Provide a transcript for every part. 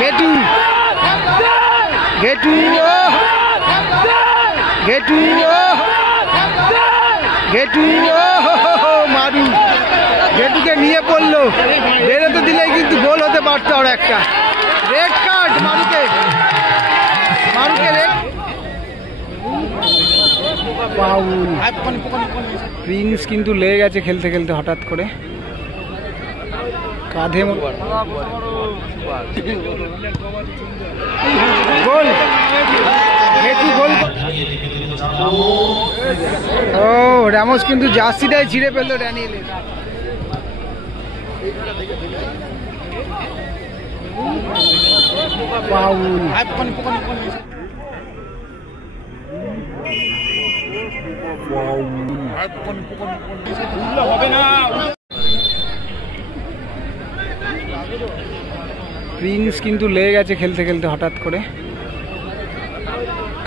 ঘেটু ঘেটু ঘেটু ঘেটু মারু ঘেটুকে নিয়ে পড়লো, বেরোতে দিলেই কিন্তু গোল হতে পারতো। আর একটা রেড কার্ড মারুকে, মারুকে রেড। প্রিন্স কিন্তু লেগে গেছে খেলতে খেলতে হঠাৎ করে কাঁধে। গোল, ঘেটু গোল। ও রামোস কিন্তু জার্সিটাই ছিঁড়ে ফেললো ড্যানিয়েলের। ফাউল। প্রিন্স কিন্তু লেগে গেছে খেলতে খেলতে হঠাৎ করে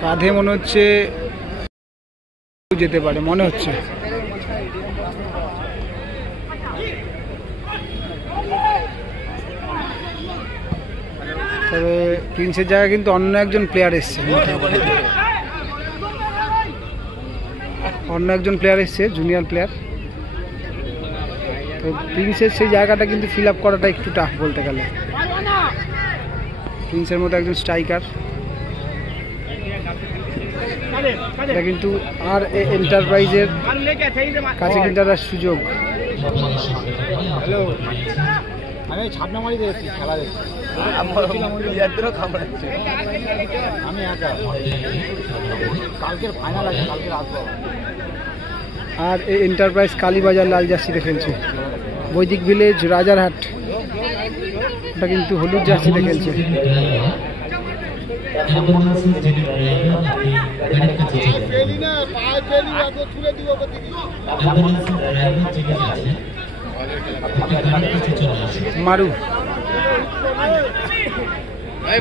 কাঁধে, মনে হচ্ছে যেতে পারে, মনে হচ্ছে। তবে প্রিন্সের জায়গায় কিন্তু অন্য একজন প্লেয়ার এসছে, অন্য একজন প্লেয়ার এসছে, জুনিয়র প্লেয়ার। তো প্রিন্সের সেই জায়গাটা কিন্তু ফিল আপ করাটা একটু টাফ বলতে গেলে। প্রিন্সের মতো একজন স্ট্রাইকার, এটা কিন্তু আর এন্টারপ্রাইজের কাছে কিন্তু একটা সুযোগ। হ্যালো, আমি ছাপনামারি দেখছি, খেলা দেখছি, আমি একা। কালকের ফাইনাল আছে, কালকে আসবো। আর এই এন্টারপ্রাইজ কালীবাজার লাল জার্সিতে খেলছে। বৈদিক ভিলেজ রাজারহাট, এটা কিন্তু হলুদ জার্সিতে খেলছে। মারু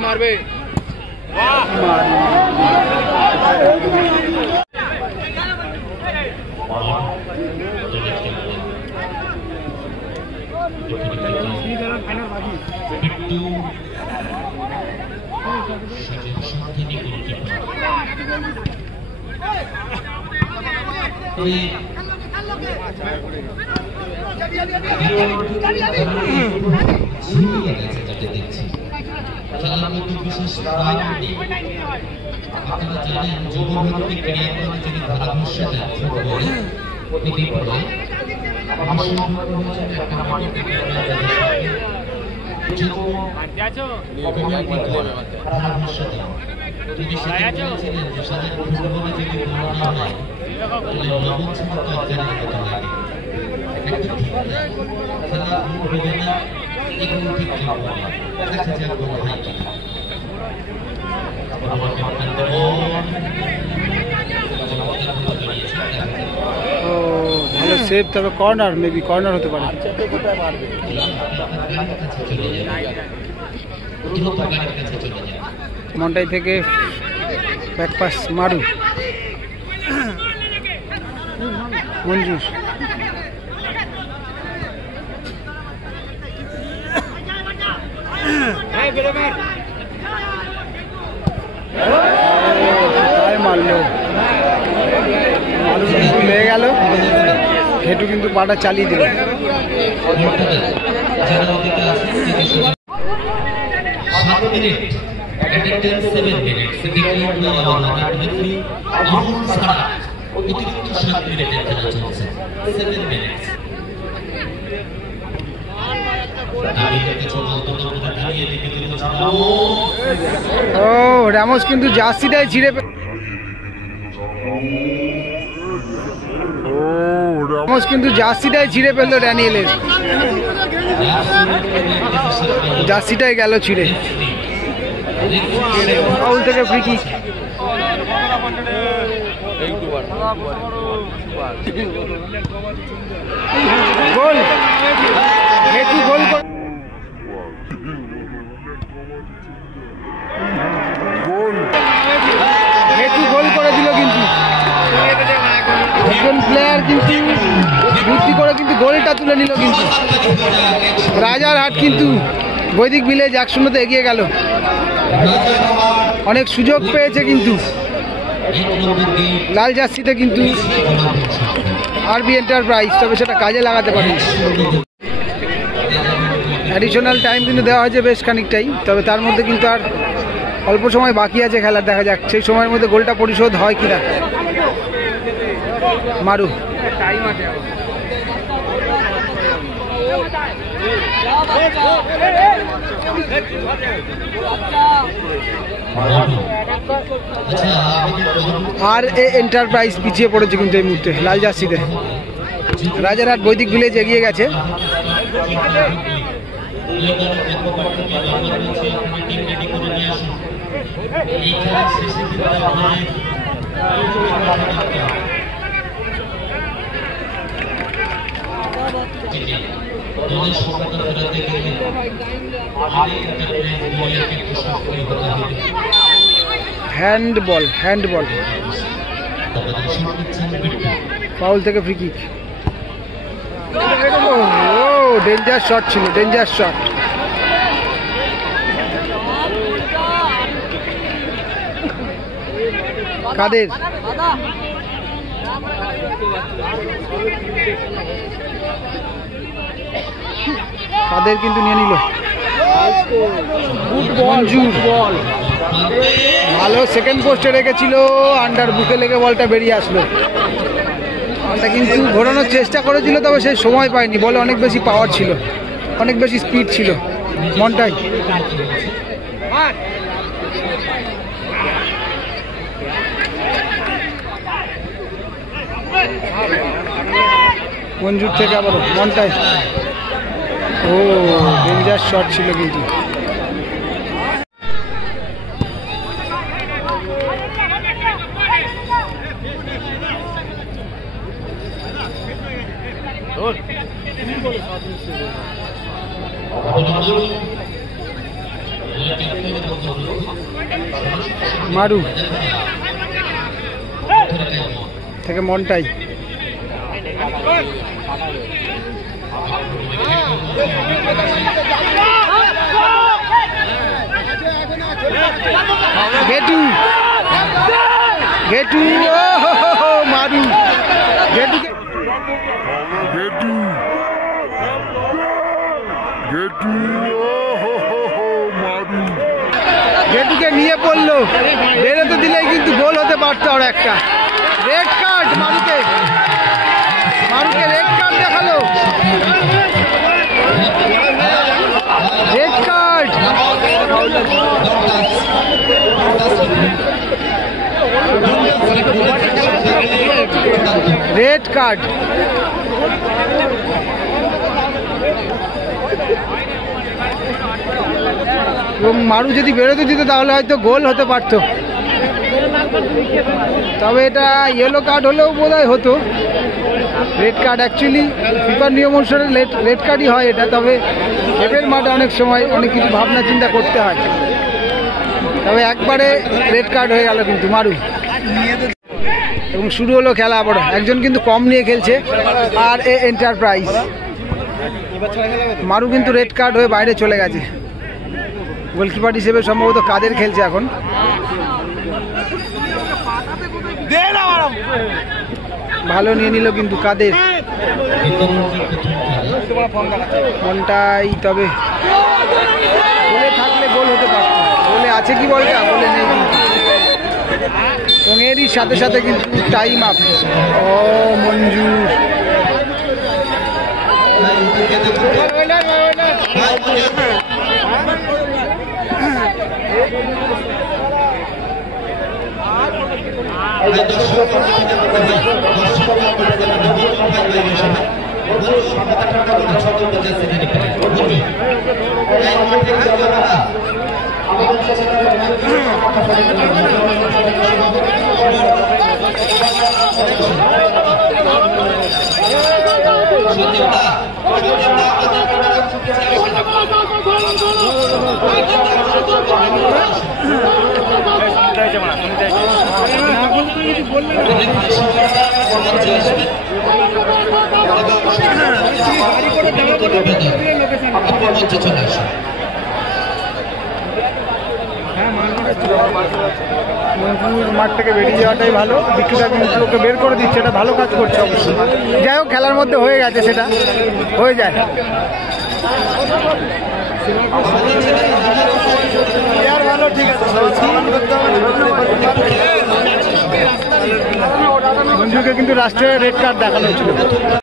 মারবে, খেলার মধ্যে বিশেষ আপনারা জানেন যুবভারতী ক্রীড়াঙ্গনে যিনি ধারাভাষ্য দেন ফুটবলে তিনি বলে ধারাভাষ্য দেন। তিনি সেটা বলেছিলেন যে সারা ফুটবলে যদি দৌড়ানো হয় তাহলে লবণ ছাড়া তরকারি হতে লাগে। একটা ঠিক না, খেলা ভুল হবে না, এগুলো ঠিক হবে না, দেখা যাক বড় হয় কিনা। ভালো সেভ, তবে কর্নার, মেবি কর্নার হতে পারে। মন্টাই থেকে ব্যাকপাস মারু, মঞ্জুর মারলো, মারু কিন্তু লেগে গেল, ঘেটু কিন্তু পাটা চালিয়ে দিল। ও রামোস কিন্তু জার্সিটাই ছিঁড়ে, রামোস কিন্তু জার্সিটাই ছিঁড়ে ফেললো ড্যানিয়েলের। জার্সিটাই গেল ছিঁড়ে। ফাউল থেকে ফ্রি কিক। গোল, ঘেটু গোল, ঘেটু গোল করে দিল। কিন্তু একজন প্লেয়ার কিন্তু বুদ্ধি করে কিন্তু গোলটা তুলে নিল। কিন্তু রাজারহাট কিন্তু বৈদিক ভিলেজ 1-0 এগিয়ে গেল। অনেক সুযোগ পেয়েছে কিন্তু লাল জার্সিতে কিন্তু আরবি এন্টারপ্রাইজ, তবে সেটা কাজে লাগাতে পারেনি। অ্যাডিশনাল টাইম কিন্তু দেওয়া হয়েছে বেশ খানিকটাই, তবে তার মধ্যে কিন্তু আর অল্প সময় বাকি আছে খেলার। দেখা যাক সেই সময়ের মধ্যে গোলটা পরিশোধ হয় কিনা। মারু আর এন্টারপ্রাইজ পিছিয়ে পড়েছে কিন্তু এই মুহূর্তে লাল জার্সিতে। রাজারহাট বৈদিক ভিলেজ এগিয়ে গেছে। হ্যান্ডবল ফাউল থেকে ফ্রি কিক। ডেঞ্জার শট ছিল, ডেঞ্জার শট। কাদের কিন্তু নিয়ে নিল। ভালো সেকেন্ড পোস্টে রেখেছিল, আন্ডার বুকে লেগে বলটা বেরিয়ে আসলো। বলটা কিন্তু ঘোরানোর চেষ্টা করেছিল, তবে সে সময় পায়নি। বলে অনেক বেশি পাওয়ার ছিল, অনেক বেশি স্পিড ছিল মনটাই। মঞ্জুর থেকে আবার মনটাই। ডেঞ্জার শট ছিল কিন্তু। মারু থেকে মনটাই। গেটু মারু গেটুকে নিয়ে পড়লো, বেরোতে দিলেই কিন্তু গোল হতে পারতো। আর একটা রেড কার্ড মারুকে রেড কার্ড দেখালো, রেড কার্ড। রেড কার্ড এবং মারু যদি বেরোতে দিত তাহলে হয়তো গোল হতে পারতো। তবে এটা ইয়েলো কার্ড হলেও বোধহয় হতো। রেড কার্ড অ্যাকচুয়ালি ফিফার নিয়ম অনুসারে রেড কার্ডই হয় এটা। তবে খেপের মাঠে অনেক সময় অনেক কিছু ভাবনা চিন্তা করতে হয়। তবে একবারে রেড কার্ড হয়ে গেল কিন্তু মারু। এবং শুরু হলো খেলা আবার। একজন কিন্তু কম নিয়ে খেলছে আর এন্টারপ্রাইজ। মারু কিন্তু রেড কার্ড হয়ে বাইরে চলে গেছে। গোলকিপার হিসেবে সম্ভবত কাদের খেলছে এখন। ভালো নিয়ে নিল কিন্তু কাদের মনটাই। তবে গোলে থাকলে গোল হতে পারত। গোলে আছে কি বলটা? গোলে নেই কিন্তু। এবং এরই সাথে সাথে কিন্তু টাইম আপ। মঞ্জুর মঞ্জুর মাঠ থেকে বেরিয়ে যাওয়াটাই ভালো। বিট্টুটা কিন্তু ওকে বের করে দিচ্ছে, এটা ভালো কাজ করছে অবশ্যই। যাই হোক, খেলার মধ্যে হয়ে গেছে, সেটা হয়ে যায়। ভালো, ঠিক আছে, মঞ্জুকে কিন্তু রাষ্ট্রের রেড কার্ড দেখানো হয়েছিল।